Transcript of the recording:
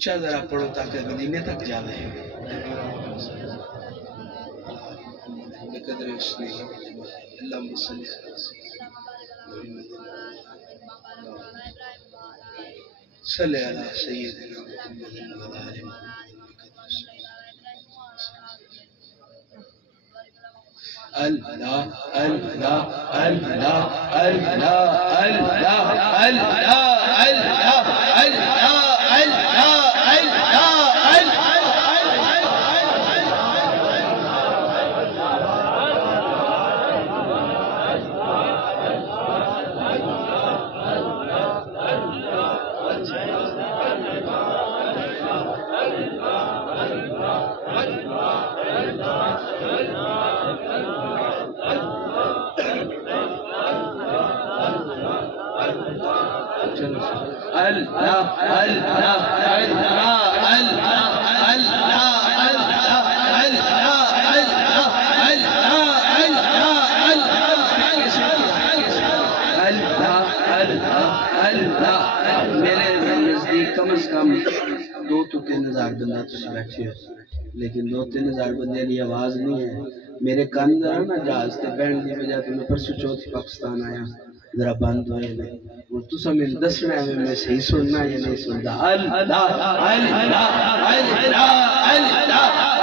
ऊंचा जरा पढ़ो ताकि मदीने तक जावे। कदर सल्ले अला सय्यिदिना मुहम्मद व अला आलि अल्लाह अल्लाह अल्लाह अल्लाह अल्लाह अल्लाह अल्लाह अल्लाह कम से कम 2 तो 3 हजार बंदा तुम बैठे हो, लेकिन 2-3 हजार बंदे की आवाज नहीं है। मेरे कान जरा ना जहाज से बहन की वजह से मैं परसों चौथ पाकिस्तान आया, जरा बंद हुए और तुम मेरे दसना है मैं सही सुनना या नहीं सुनता। अल्लाह अल्लाह अल्लाह अल्लाह अल्लाह